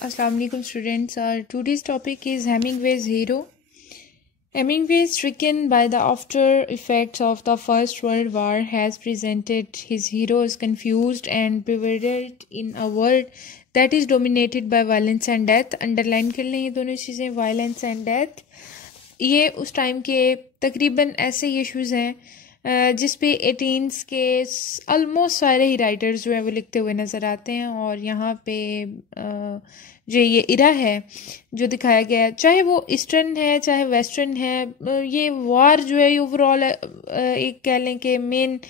Assalamu alaikum students. Our today's topic is Hemingway's hero. Hemingway, stricken by the after effects of the First World War, has presented his heroes confused and bewildered in a world that is dominated by violence and death. Underline कर लें ये दोनों चीज़ें, violence and death. ये उस time के तकरीबन ऐसे इश्यूज़ हैं जिस पे 18s के ऑलमोस्ट सारे ही राइटर्स जो हैं वो लिखते हुए नज़र आते हैं। और यहाँ पे जो ये इरा है जो दिखाया गया है, चाहे वो ईस्टर्न है चाहे वेस्टर्न है, ये वार जो है ओवरऑल एक कह लें कि मेन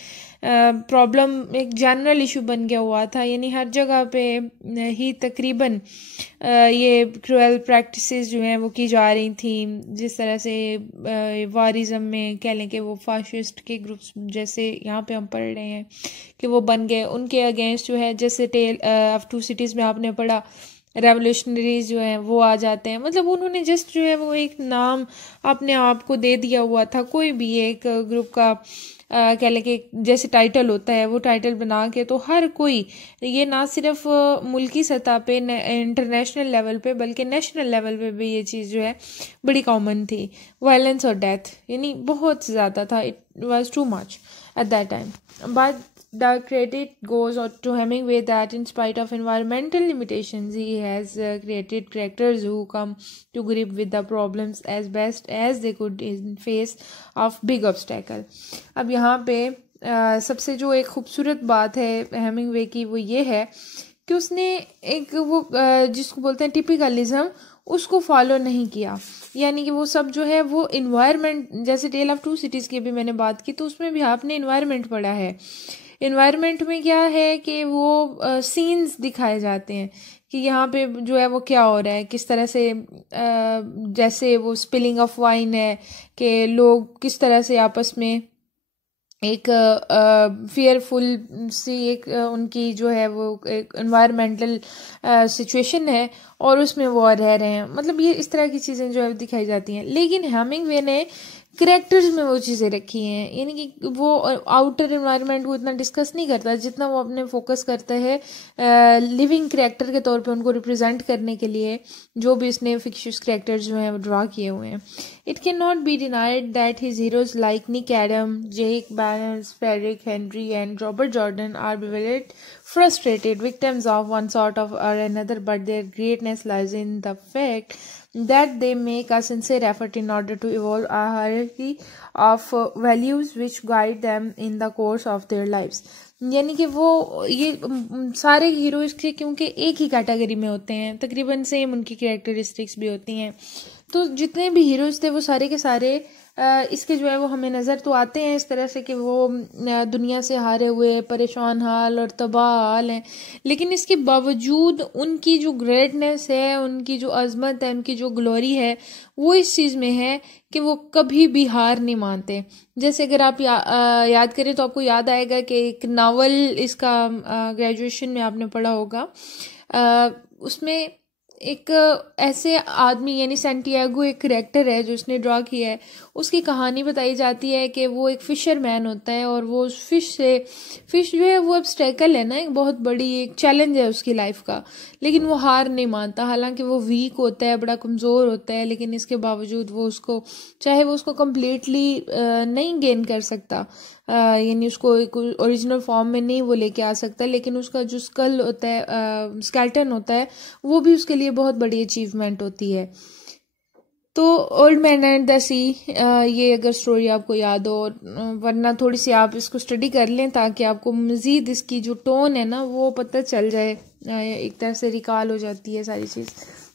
प्रॉब्लम एक जनरल इशू बन गया हुआ था। यानी हर जगह पे ही तकरीबन ये क्रूअल प्रैक्टिसेस जो हैं वो की जा रही थी। जिस तरह से वारिज़म में कह लें कि वो फाशिस्ट के ग्रुप्स जैसे यहाँ पे हम पढ़ रहे हैं कि वो बन गए, उनके अगेंस्ट जो है जैसे टेल ऑफ टू सिटीज़ में आपने पढ़ा रेवोल्यूशनरीज जो हैं वो आ जाते हैं। मतलब उन्होंने जस्ट जो है वो एक नाम अपने आप को दे दिया हुआ था, कोई भी एक ग्रुप का कह लें कि जैसे टाइटल होता है वो टाइटल बना के, तो हर कोई ये ना सिर्फ मुल्की सतह पे इंटरनेशनल लेवल पे बल्कि नेशनल लेवल पे भी ये चीज़ जो है बड़ी कॉमन थी। वायलेंस और डेथ यानी बहुत ज़्यादा था, it was too much at that time. But the credit goes to Hemingway that in spite of environmental limitations, he has created characters who come to grip with the problems as best as they could in face of big obstacle. अब यहाँ पे सबसे जो एक खूबसूरत बात है Hemingway की वो ये है कि उसने एक वो जिसको बोलते हैं टिपिकलिज्म उसको फॉलो नहीं किया। यानी कि वो सब जो है वो इन्वायरमेंट, जैसे टेल ऑफ टू सिटीज़ की भी मैंने बात की तो उसमें भी आपने इन्वायरमेंट पढ़ा है। इन्वायरमेंट में क्या है कि वो सीन्स दिखाए जाते हैं कि यहाँ पे जो है वो क्या हो रहा है, किस तरह से जैसे वो स्पिलिंग ऑफ वाइन है कि लोग किस तरह से आपस में एक फियरफुल सी एक उनकी जो है वो एक एनवायरमेंटल सिचुएशन है और उसमें वो रह रहे हैं। मतलब ये इस तरह की चीज़ें जो है दिखाई जाती हैं। लेकिन हेमिंगवे ने करेक्टर्स में वो चीज़ें रखी हैं, यानी कि वो आउटर एनवायरनमेंट को इतना डिस्कस नहीं करता जितना वो अपने फोकस करता है लिविंग करेक्टर के तौर पे उनको रिप्रेजेंट करने के लिए जो भी उसने फिक्शियस करेक्टर्स जो हैं वो ड्रा किए हुए हैं। It can not be denied that his heroes like Nick Adam, Jake Barnes, Frederic Henry and Robert Jordan are bewildered, frustrated victims of one sort of or another, but their greatness lies in the fact that they make a sincere effort in order to evolve a hierarchy of values which guide them in the course of their lives. यानी कि वो ये सारे heroes के क्योंकि एक ही category में होते हैं, तकरीबन सेम उनकी कैरेक्टरिस्टिक्स भी होती हैं, तो जितने भी हीरोज थे वो सारे के सारे इसके जो है वो हमें नज़र तो आते हैं इस तरह से कि वो दुनिया से हारे हुए परेशान हाल और तबाह हाल हैं। लेकिन इसके बावजूद उनकी जो ग्रेटनेस है, उनकी जो अजमत है, उनकी जो ग्लोरी है वो इस चीज़ में है कि वो कभी भी हार नहीं मानते। जैसे अगर आप याद करें तो आपको याद आएगा कि एक नावल इसका ग्रेजुएशन में आपने पढ़ा होगा, उसमें एक ऐसे आदमी यानी सैंटियागो एक करेक्टर है जो उसने ड्रॉ किया है, उसकी कहानी बताई जाती है कि वो एक फिशरमैन होता है और वो उस फिश जो है वो ऑब्स्टेकल है ना, एक बहुत बड़ी एक चैलेंज है उसकी लाइफ का, लेकिन वो हार नहीं मानता। हालांकि वो वीक होता है, बड़ा कमज़ोर होता है, लेकिन इसके बावजूद वो उसको चाहे वो उसको कम्प्लीटली नहीं गेन कर सकता, यानी उसको एक ओरिजिनल फॉर्म में नहीं वो लेके आ सकता, लेकिन उसका जो स्कल होता है, स्केल्टन होता है, वो भी उसके लिए बहुत बड़ी अचीवमेंट होती है। तो ओल्ड मैन एंड द सी, ये अगर स्टोरी आपको याद हो, वरना थोड़ी सी आप इसको स्टडी कर लें ताकि आपको मज़ीद इसकी जो टोन है ना वो पता चल जाए, एक तरह से रिकॉल हो जाती है सारी चीज़,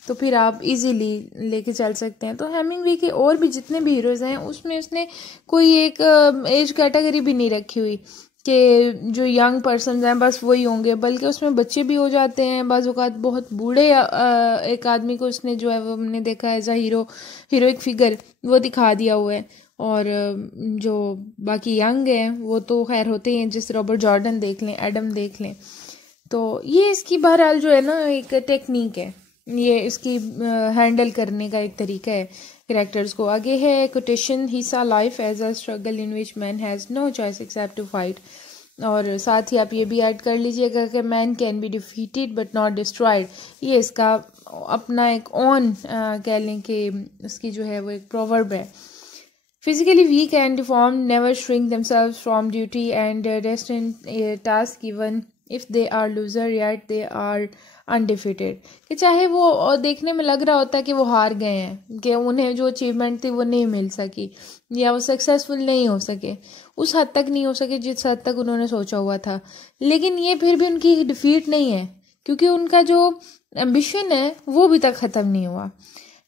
तो फिर आप इजीली लेके चल सकते हैं। तो हेमिंगवे के और भी जितने भी हीरोज़ हैं उसमें उसने कोई एक एज कैटेगरी भी नहीं रखी हुई कि जो यंग पर्सन हैं बस वही होंगे, बल्कि उसमें बच्चे भी हो जाते हैं, बाज़ औक़ात बहुत बूढ़े एक आदमी को उसने जो है वो हमने देखा एज अ हीरोइक फिगर वो दिखा दिया हुआ है। और जो बाकी यंग हैं वो तो खैर होते हैं, जैसे रॉबर्ट जॉर्डन देख लें, एडम देख लें। तो ये इसकी बहरहाल जो है ना एक टेक्निक है, ये इसकी हैंडल करने का एक तरीका है कैरेक्टर्स को। आगे है quotation, he saw life as a struggle in which man has no choice except to fight. और साथ ही आप ये भी ऐड कर लीजिएगा कि man can be defeated but not destroyed. ये इसका अपना एक ऑन कह लें कि उसकी जो है वो एक प्रोवर्ब है। Physically weak and deformed never shrink themselves from duty and destined task even if they are loser yet they are undefeated। कि चाहे वो देखने में लग रहा होता है कि वो हार गए हैं, कि उन्हें जो अचीवमेंट थी वो नहीं मिल सकी या वो सक्सेसफुल नहीं हो सके, उस हद तक नहीं हो सके जिस हद तक उन्होंने सोचा हुआ था, लेकिन ये फिर भी उनकी डिफीट नहीं है क्योंकि उनका जो एम्बिशन है वो भी तक ख़त्म नहीं हुआ।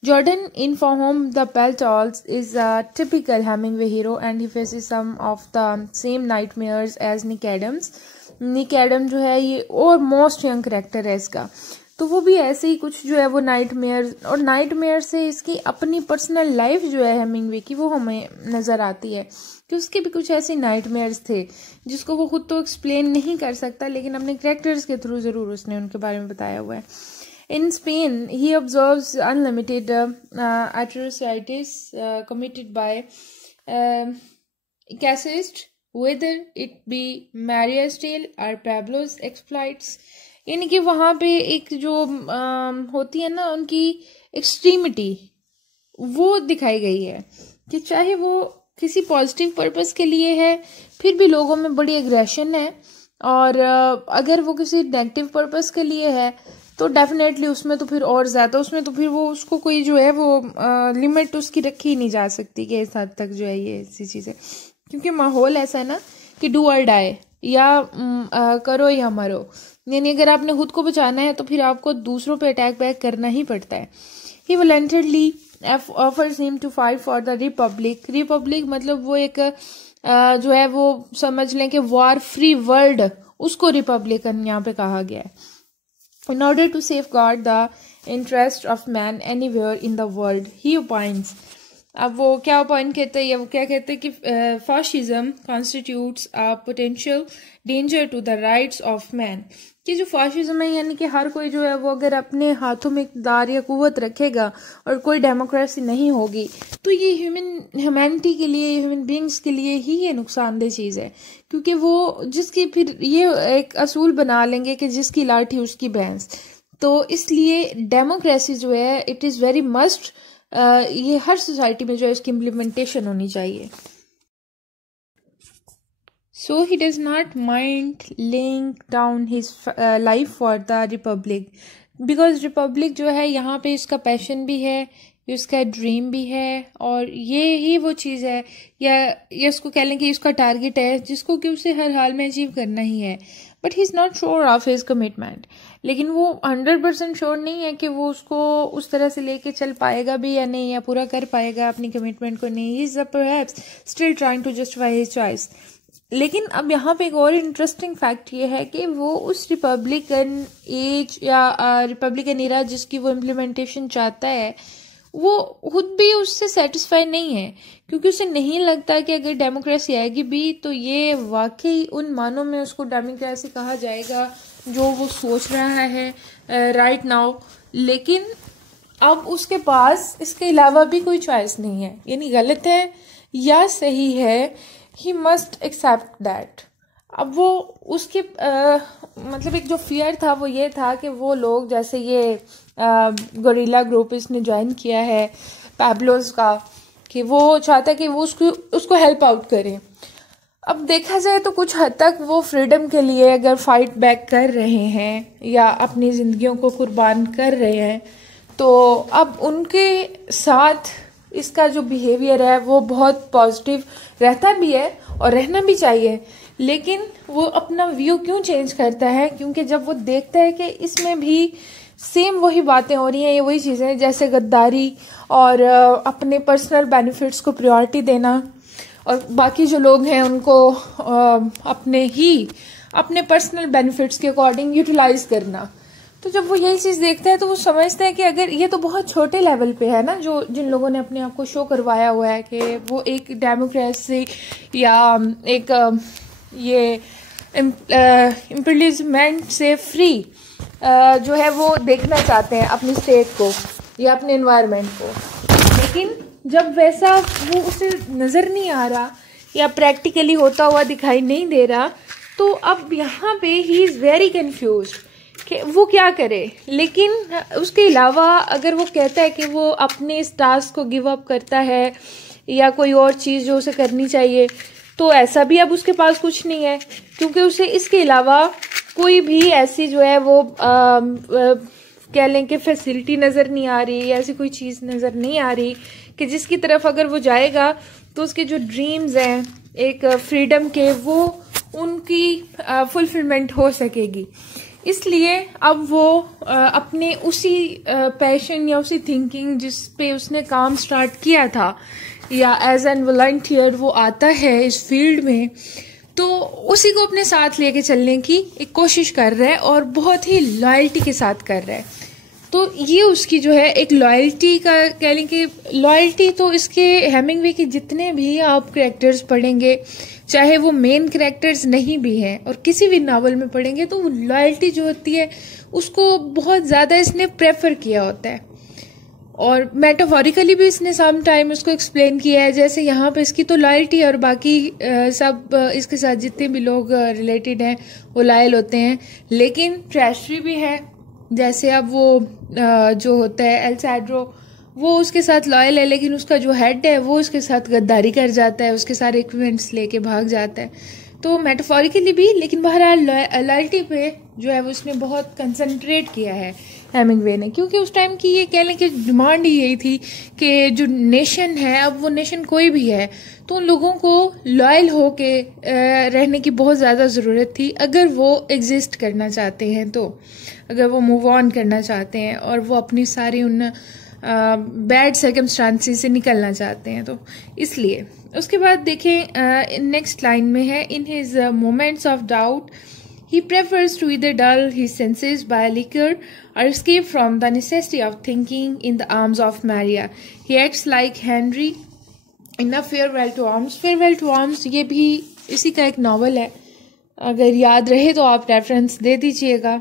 Jordan, in For Whom the Bell Tolls, is a typical Hemingway hero and he faces some of the same nightmares as Nick Adams. Nick Adams जो है ये और मोस्ट यंग करेक्टर है इसका, तो वो भी ऐसे ही कुछ जो है वो नाइटमेयर, और नाइटमेयर से इसकी अपनी पर्सनल लाइफ जो है हेमिंगवे की वो हमें नज़र आती है कि उसके भी कुछ ऐसे नाइटमेयर्स थे जिसको वो खुद तो एक्सप्लेन नहीं कर सकता, लेकिन अपने करेक्टर्स के थ्रू ज़रूर उसने उनके बारे में बताया हुआ है। In Spain, he observes unlimited atrocities committed by casteist, whether it be Maria's tale or Pablo's exploits। यानी कि वहाँ पे एक जो होती है ना उनकी एक्सट्रीमिटी वो दिखाई गई है कि चाहे वो किसी पॉजिटिव पर्पस के लिए है फिर भी लोगों में बड़ी एग्रेशन है, और अगर वो किसी नेगेटिव पर्पस के लिए है तो डेफिनेटली उसमें तो फिर और ज़्यादा, उसमें तो फिर वो उसको कोई जो है वो लिमिट उसकी रखी ही नहीं जा सकती कि इस हद तक जो है ये ऐसी चीज़ें, क्योंकि माहौल ऐसा है ना कि डू और डाई, या करो या मरो, यानी अगर आपने खुद को बचाना है तो फिर आपको दूसरों पे अटैक बैक करना ही पड़ता है। He voluntarily offers him to fight for the republic. Republic मतलब वो एक जो है वो समझ लें कि वॉर फ्री वर्ल्ड, उसको रिपब्लिकन यहाँ पे कहा गया है। In order to safeguard the interest of man anywhere in the world, he opines। अब वो क्या पॉइंट कहते हैं या वो क्या कहते हैं कि fascism constitutes a potential danger to the rights of man. कि जो फाशिज्म है यानी कि हर कोई जो है वो अगर अपने हाथों में इक़्तिदार या कुव्वत रखेगा और कोई डेमोक्रेसी नहीं होगी तो ये ह्यूमैनिटी के लिए, ह्यूमन बींग्स के लिए ही ये नुकसानदेह चीज़ है, क्योंकि वो जिसकी फिर ये एक असूल बना लेंगे कि जिसकी लाठी उसकी भैंस। तो इसलिए डेमोक्रेसी जो है इट इज़ वेरी मस्ट, ये हर सोसाइटी में जो है इसकी इम्प्लीमेंटेशन होनी चाहिए। So he does not mind laying down his life for the republic, because republic जो है यहाँ पे इसका पैशन भी है, इसका ड्रीम भी है, और ये ही वो चीज़ है या उसको कह लें कि इसका टारगेट है जिसको कि उसे हर हाल में अचीव करना ही है। But he is not sure of his commitment, लेकिन वो 100% श्योर नहीं है कि वो उसको उस तरह से लेके चल पाएगा भी या नहीं, या पूरा कर पाएगा अपनी कमिटमेंट को नहीं। He is perhaps still trying to justify his choice. लेकिन अब यहाँ पे एक और इंटरेस्टिंग फैक्ट ये है कि वो उस रिपब्लिकन एज या रिपब्लिकन इरा जिसकी वो इम्प्लीमेंटेशन चाहता है वो खुद भी उससे सेटिस्फाई नहीं है, क्योंकि उसे नहीं लगता कि अगर डेमोक्रेसी आएगी भी तो ये वाकई उन मानों में उसको डेमोक्रेसी कहा जाएगा जो वो सोच रहा है राइट नाउ। लेकिन अब उसके पास इसके अलावा भी कोई चॉइस नहीं है, यानी गलत है या सही है, ही मस्ट एक्सेप्ट दैट। अब वो उसके मतलब एक जो फियर था वो ये था कि वो लोग जैसे ये गोरिल्ला ग्रुप इसने ज्वाइन किया है पैब्लोस का, कि वो चाहता है कि वो उसको हेल्प आउट करें। अब देखा जाए तो कुछ हद तक वो फ्रीडम के लिए अगर फाइट बैक कर रहे हैं या अपनी ज़िंदगियों को कुर्बान कर रहे हैं तो अब उनके साथ इसका जो बिहेवियर है वो बहुत पॉजिटिव रहता भी है और रहना भी चाहिए। लेकिन वो अपना व्यू क्यों चेंज करता है, क्योंकि जब वो देखता है कि इसमें भी सेम वही बातें हो रही हैं, ये वही चीज़ें जैसे गद्दारी और अपने पर्सनल बेनिफिट्स को प्रायोरिटी देना और बाकी जो लोग हैं उनको अपने पर्सनल बेनिफिट्स के अकॉर्डिंग यूटिलाइज करना। तो जब वो यही चीज़ देखता है तो वो समझता है कि अगर ये तो बहुत छोटे लेवल पे है ना, जो जिन लोगों ने अपने आप को शो करवाया हुआ है कि वो एक डेमोक्रेसी या एक ये इम्पीरियलिज्म से फ्री जो है वो देखना चाहते हैं अपनी स्टेट को या अपने एनवायरनमेंट को, लेकिन जब वैसा वो उसे नज़र नहीं आ रहा या प्रैक्टिकली होता हुआ दिखाई नहीं दे रहा तो अब यहाँ पे ही इज़ वेरी कन्फ्यूज कि वो क्या करे। लेकिन उसके अलावा अगर वो कहता है कि वो अपने इस टास्क को गिव अप करता है या कोई और चीज़ जो उसे करनी चाहिए, तो ऐसा भी अब उसके पास कुछ नहीं है, क्योंकि उसे इसके अलावा कोई भी ऐसी जो है वो कह लें कि फैसिलिटी नज़र नहीं आ रही, ऐसी कोई चीज़ नज़र नहीं आ रही कि जिसकी तरफ अगर वो जाएगा तो उसके जो ड्रीम्स हैं एक फ्रीडम के, वो उनकी फुलफिलमेंट हो सकेगी। इसलिए अब वो अपने उसी पैशन या उसी थिंकिंग जिस पे उसने काम स्टार्ट किया था, या एज एन वॉलंटियर वो आता है इस फील्ड में, तो उसी को अपने साथ लेके चलने की एक कोशिश कर रहा है और बहुत ही लॉयल्टी के साथ कर रहा है। तो ये उसकी जो है एक लॉयल्टी का कह लें कि लॉयल्टी, तो इसके हेमिंगवे के जितने भी आप कैरेक्टर्स पढ़ेंगे, चाहे वो मेन कैरेक्टर्स नहीं भी हैं और किसी भी नावल में पढ़ेंगे, तो वो लॉयल्टी जो होती है उसको बहुत ज़्यादा इसने प्रेफर किया होता है। और मेटाफोरिकली भी इसने सम टाइम उसको एक्सप्लेन किया है, जैसे यहाँ पे इसकी तो लॉयल्टी और बाकी सब इसके साथ जितने भी लोग रिलेटेड हैं वो लॉयल होते हैं, लेकिन ट्रेशरी भी है। जैसे अब वो जो होता है एल्सैड्रो, वो उसके साथ लॉयल है, लेकिन उसका जो हेड है वो उसके साथ गद्दारी कर जाता है, उसके सारे इक्विपमेंट्स लेके भाग जाता है। तो मेटाफोरिकली भी, लेकिन बहरहाल लॉयल्टी पे जो है वो उसने बहुत कंसंट्रेट किया है हेमिंगवे ने, क्योंकि उस टाइम की ये कह लें कि डिमांड ही यही थी कि जो नेशन है, अब वो नेशन कोई भी है, तो उन लोगों को लॉयल हो के रहने की बहुत ज़्यादा ज़रूरत थी अगर वो एग्जिस्ट करना चाहते हैं, तो अगर वो मूव ऑन करना चाहते हैं और वो अपनी सारी उन बैड सर्कमस्टांसेस से निकलना चाहते हैं। तो इसलिए उसके बाद देखें नेक्स्ट लाइन में है, in his moments of doubt he prefers to either dull his senses by liquor or escape from the necessity of thinking in the arms of Maria. He acts like Henry in A Farewell to Arms. Farewell to Arms ये भी इसी का एक novel है, अगर याद रहे तो आप रेफरेंस दे दीजिएगा।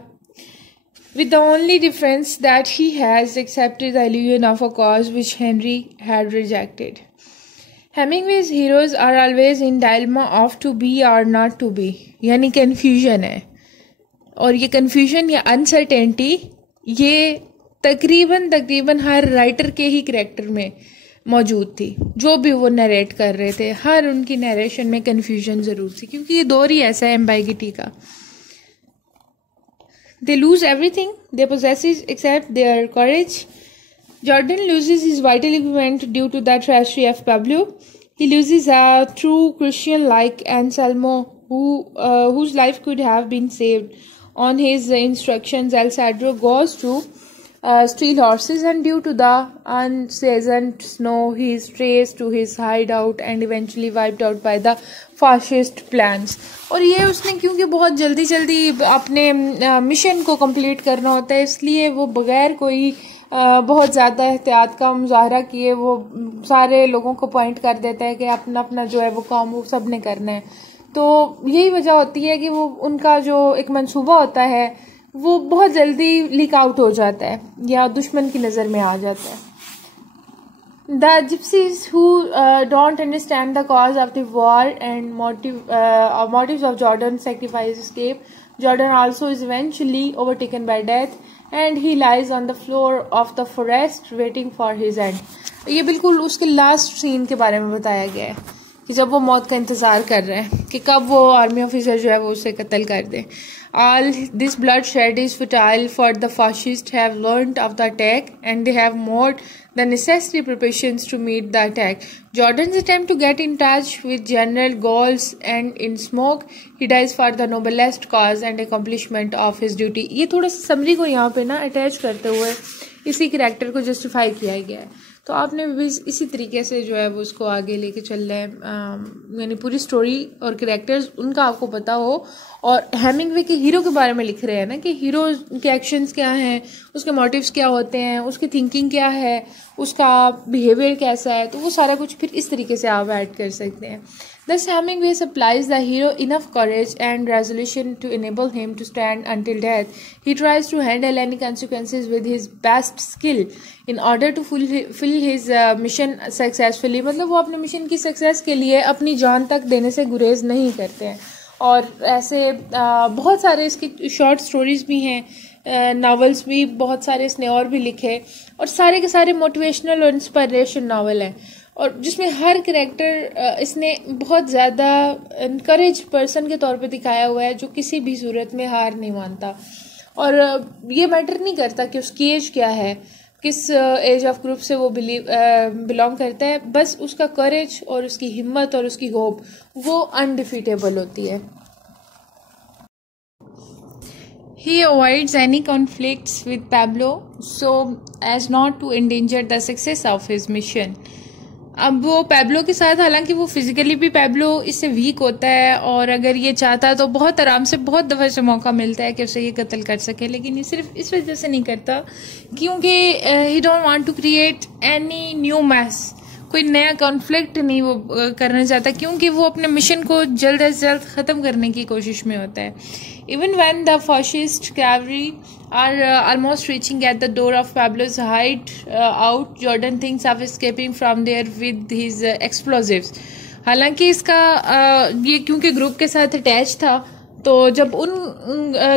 With the only difference that he has accepted the illusion of a cause which Henry had rejected. Hemingway's heroes are always in dilemma of to be or not to be, यानी confusion है, और ये confusion या uncertainty ये तकरीबन हर writer के ही character में मौजूद थी। जो भी वो नरेट कर रहे थे, हर उनकी नरेशन में कन्फ्यूजन ज़रूर थी, क्योंकि ये दौर ही ऐसा है एम्बाइगिटी का। They lose everything they possess except their courage. Jordan loses his vital equipment due to the tragedy of Pablo. He loses a true Christian like Anselmo, whose life could have been saved. On his instructions, Alessandro goes to steal horses, and due to the unseasoned snow, he is traced to his hideout and eventually wiped out by the fascist plans. और ये उसने क्योंकि बहुत जल्दी अपने mission को complete करना होता है, इसलिए वो बगैर कोई बहुत ज़्यादा एहतियात का मुजाहरा किए वो सारे लोगों को पॉइंट कर देता है कि अपना अपना जो है वो काम वो सब ने करना है। तो यही वजह होती है कि वो उनका जो एक मंसूबा होता है वो बहुत जल्दी लीक आउट हो जाता है या दुश्मन की नज़र में आ जाता है। The gypsies who don't understand the cause of the war and motives of Jordan's sacrifice escape. Jordan also is eventually overtaken by death and he lies on the floor of the forest waiting for his end. ये बिल्कुल उसके last scene के बारे में बताया गया है कि जब वो मौत का इंतज़ार कर रहे हैं कि कब वो आर्मी ऑफिसर जो है वो उसे कत्ल कर दे। All this bloodshed is futile, for the fascists have learned of the attack and they have made the necessary preparations to meet the attack. Jordan's attempt to get in touch with General Galls and in smoke, he dies for the noblest cause and accomplishment of his duty. ये थोड़ा सा summary को यहाँ पे ना attach करते हुए इसी कैरेक्टर को जस्टिफाई किया गया है। तो आपने भी इसी तरीके से जो है वो उसको आगे लेके चल रहे हैं, यानी पूरी स्टोरी और कैरेक्टर्स उनका आपको पता हो। और हेमिंगवे के हीरो के बारे में लिख रहे हैं ना कि हीरो के एक्शंस क्या हैं, उसके मोटिव्स क्या होते हैं, उसकी थिंकिंग क्या है, उसका बिहेवियर कैसा है, तो वो सारा कुछ फिर इस तरीके से आप ऐड कर सकते हैं। Thus Hemingway supplies the hero enough courage and resolution to enable him to stand until death. He tries to handle any consequences with his best skill in order to fulfill his mission successfully. मतलब वो अपने mission की success के लिए अपनी जान तक देने से गुरेज नहीं करते हैं और ऐसे बहुत सारे इसके शॉर्ट स्टोरीज भी हैं, नावल्स भी बहुत सारे इसने और भी लिखे, और सारे के सारे मोटिवेशनल और इंस्पिरेशन नावल हैं, और जिसमें हर कैरेक्टर इसने बहुत ज़्यादा इनकरेज पर्सन के तौर पे दिखाया हुआ है, जो किसी भी सूरत में हार नहीं मानता। और ये मैटर नहीं करता कि उसकी एज क्या है, किस एज ऑफ ग्रुप से वो बिलोंग करता है, बस उसका करेज और उसकी हिम्मत और उसकी होप वो अनडिफीटेबल होती है। He avoids any conflicts with Pablo so as not to endanger the success of his mission. अब वो पैब्लो के साथ, हालांकि वो फिजिकली भी पैब्लो इससे वीक होता है, और अगर ये चाहता तो बहुत आराम से बहुत दफ़ा से मौका मिलता है कि उसे ये कत्ल कर सके, लेकिन ये सिर्फ इस वजह से नहीं करता क्योंकि he don't want to create any new mess, कोई नया कॉन्फ्लिक्ट नहीं वो करना चाहता, क्योंकि वो अपने मिशन को जल्द से जल्द ख़त्म करने की कोशिश में होता है। Even when the fascist cavalry are almost reaching at the door of Pablo's hideout, Jordan thinks of escaping from there with his explosives. हालांकि इसका ये क्योंकि ग्रुप के साथ अटैच था, तो जब उन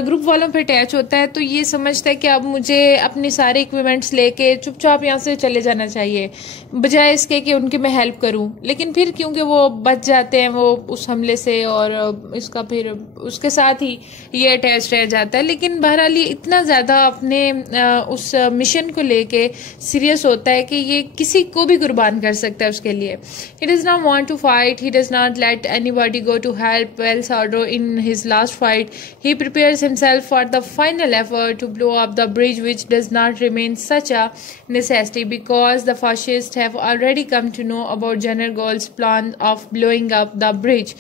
ग्रुप वालों पे अटैच होता है तो ये समझता है कि अब मुझे अपने सारे इक्विपमेंट्स लेके चुपचाप यहाँ से चले जाना चाहिए, बजाय इसके कि उनकी मैं हेल्प करूँ। लेकिन फिर क्योंकि वो बच जाते हैं वो उस हमले से, और इसका फिर उसके साथ ही ये अटैच रह जाता है। लेकिन बहरहाल ये इतना ज़्यादा अपने उस मिशन को लेके सीरियस होता है कि ये किसी को भी कुर्बान कर सकता है उसके लिए। He does not want to fight, he does not let anybody go to help El Salvador in his last fight. He prepares himself for the final effort to blow up the bridge, which does not remain such a necessity because the fascists have already come to know about General Gaull's plan of blowing up the bridge.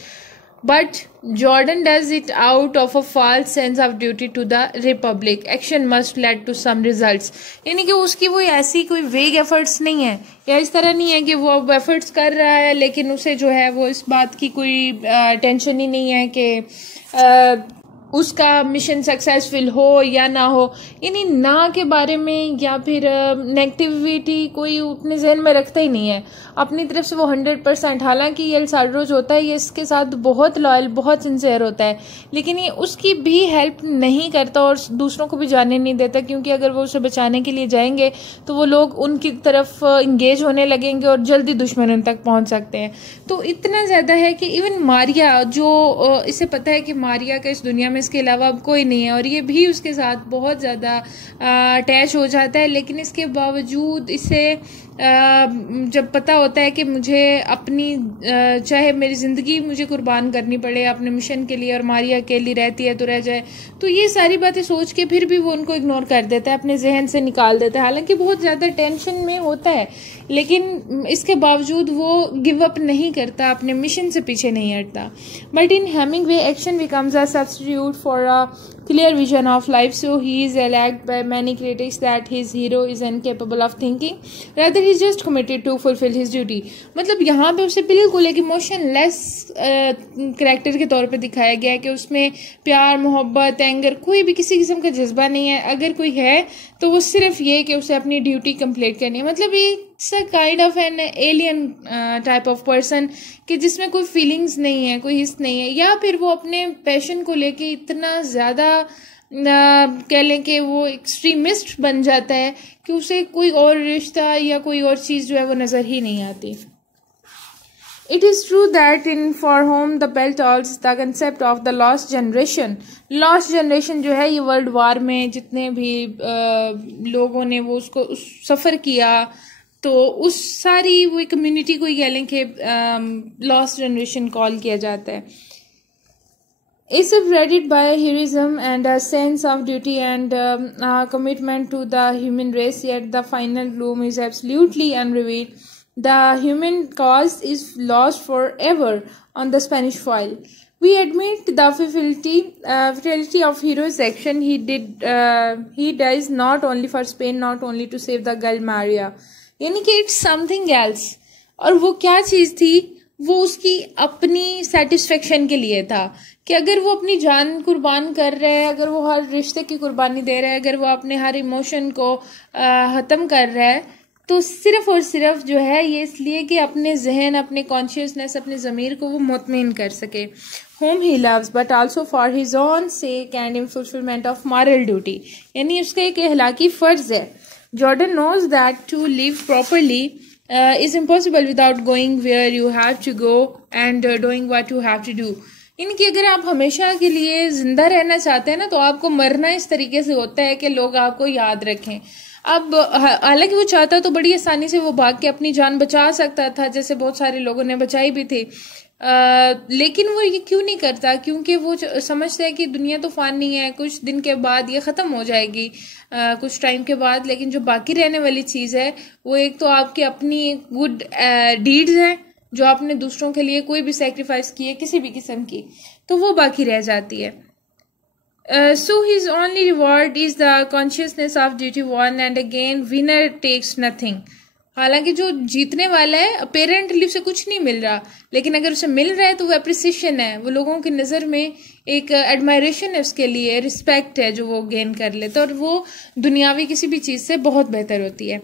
But Jordan does it out of a false sense of duty to the Republic. Action must lead to some results. यानी कि उसकी वो ऐसी कोई वेग efforts नहीं है, या इस तरह नहीं है कि वो अब एफर्ट्स कर रहा है लेकिन उसे जो है वो इस बात की कोई टेंशन ही नहीं है कि उसका मिशन सक्सेसफुल हो या ना हो, यानी ना के बारे में या फिर नेगेटिविटी कोई अपने जहन में रखता ही नहीं है। अपनी तरफ से वो 100%, हालांकि ये एल साल्वाडोर जो होता है ये इसके साथ बहुत लॉयल, बहुत सिंसियर होता है, लेकिन ये उसकी भी हेल्प नहीं करता और दूसरों को भी जाने नहीं देता, क्योंकि अगर वो उसे बचाने के लिए जाएंगे तो वो लोग उनकी तरफ इंगेज होने लगेंगे और जल्दी दुश्मन उन तक पहुंच सकते हैं। तो इतना ज़्यादा है कि इवन मारिया, जो इसे पता है कि मारिया का इस दुनिया में इसके अलावा अब कोई नहीं है, और ये भी उसके साथ बहुत ज़्यादा अटैच हो जाता है, लेकिन इसके बावजूद इसे जब पता होता है कि मुझे अपनी चाहे मेरी ज़िंदगी मुझे कुर्बान करनी पड़े अपने मिशन के लिए और मारिया अकेली रहती है तो रह जाए, तो ये सारी बातें सोच के फिर भी वो उनको इग्नोर कर देता है, अपने जहन से निकाल देता है। हालांकि बहुत ज़्यादा टेंशन में होता है, लेकिन इसके बावजूद वो गिव अप नहीं करता, अपने मिशन से पीछे नहीं हटता। But in Hemingway action becomes a substitute for a clear vision of life, so he is alleged by many critics that his hero is incapable of thinking, rather he is just committed to fulfill his duty. मतलब यहाँ पे उसे बिल्कुल एक emotionless character के तौर पे दिखाया गया है कि उसमें प्यार, मोहब्बत, एंगर, कोई भी किसी किस्म का जज्बा नहीं है। अगर कोई है तो वो सिर्फ ये कि उसे अपनी ड्यूटी कंप्लीट करनी है। मतलब it's a kind of an alien type of person कि जिसमें कोई फीलिंग्स नहीं है, कोई हिस्स नहीं है, या फिर वो अपने पैशन को लेके इतना ज़्यादा कह लें कि वो एक्सट्रीमिस्ट बन जाता है कि उसे कोई और रिश्ता या कोई और चीज़ जो है वो नज़र ही नहीं आती। It is true that in For Whom the Bell Tolls the concept of the lost generation जो है ये वर्ल्ड वार में जितने भी लोगों ने वो उसको सफ़र किया, तो उस सारी वो कम्युनिटी को कह लें कि लॉस्ट जनरेशन कॉल किया जाता है। Is spreaded by heroism and a sense of duty and commitment to the human race, yet the final gloom is absolutely unrevealed. The human cause is lost forever on the Spanish foil. We admit the fatality of hero's action. He dies not only for Spain, not only to save the girl Maria. यानी कि it's something else. और वो क्या चीज़ थी? वो उसकी अपनी satisfaction के लिए था कि अगर वो अपनी जान कुर्बान कर रहा है, अगर वो हर रिश्ते की कुर्बानी दे रहा है, अगर वो अपने हर इमोशन को ख़त्म कर रहा है, तो सिर्फ और सिर्फ जो है ये इसलिए कि अपने जहन, अपने कॉन्शियसनेस, अपने ज़मीर को वो मुतमईन कर सके. whom he loves but also for his own sake and in fulfillment of moral duty. यानी उसका एक अहलाकी फ़र्ज़ है. Jordan knows that to live properly is impossible without going where you have to go and doing what you have to do. इनकी अगर आप हमेशा के लिए जिंदा रहना चाहते हैं ना, तो आपको मरना इस तरीके से होता है कि लोग आपको याद रखें. अब हालांकि वो चाहता तो बड़ी आसानी से वो भाग के अपनी जान बचा सकता था, जैसे बहुत सारे लोगों ने बचाई भी थी, लेकिन वो ये क्यों नहीं करता? क्योंकि वो समझता है कि दुनिया तो फानी है, कुछ दिन के बाद ये ख़त्म हो जाएगी, कुछ टाइम के बाद. लेकिन जो बाकी रहने वाली चीज़ है वो एक तो आपकी अपनी गुड डीड्स हैं, जो आपने दूसरों के लिए कोई भी सेक्रीफाइस की है किसी भी किस्म की, तो वो बाकी रह जाती है. So his only reward is the consciousness of duty won, and again winner takes nothing. हालांकि जो जीतने वाला है अपेरेंटली उसे कुछ नहीं मिल रहा, लेकिन अगर उसे मिल रहा है तो वो अप्रिसिएशन है, वो लोगों की नज़र में एक एडमायरेशन है, उसके लिए रिस्पेक्ट है जो वो गेन कर लेता है, और वो दुनियावी किसी भी चीज़ से बहुत बेहतर होती है.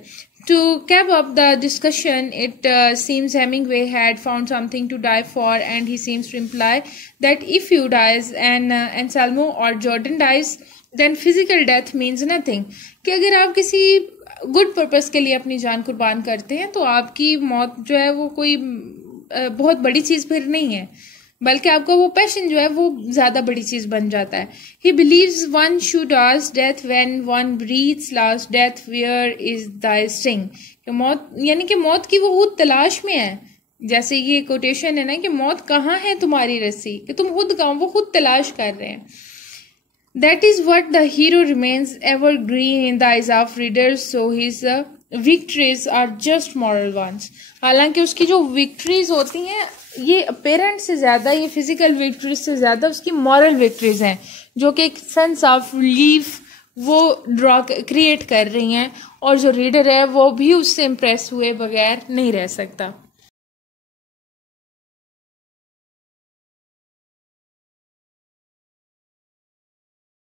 To cap up the discussion, it seems Hemingway had found something to die for, and he seems to imply that if you dies and Anselmo or Jordan dies, then physical death means nothing. कि अगर आप किसी good purpose के लिए अपनी जान कुर्बान करते हैं तो आपकी मौत जो है वो कोई बहुत बड़ी चीज़ फिर नहीं है, बल्कि आपका वो पैशन जो है वो ज्यादा बड़ी चीज बन जाता है. He believes one should ask death when one breathes last, death where is thy sting. कि मौत यानी कि मौत की वो खुद तलाश में है, जैसे ये कोटेशन है ना कि मौत कहाँ है तुम्हारी रस्सी, कि तुम खुद कहाँ, वो खुद तलाश कर रहे हैं. That is what the hero remains evergreen in the eyes of readers, so his victories are just moral ones. हालांकि उसकी जो विक्ट्रीज होती हैं ये अपेरेंट से ज्यादा, ये फिजिकल विक्ट्रीज से ज्यादा उसकी मॉरल विक्ट्रीज हैं, जो कि एक सेंस ऑफ रिलीफ वो क्रिएट कर रही हैं, और जो रीडर है वो भी उससे इम्प्रेस हुए बगैर नहीं रह सकता.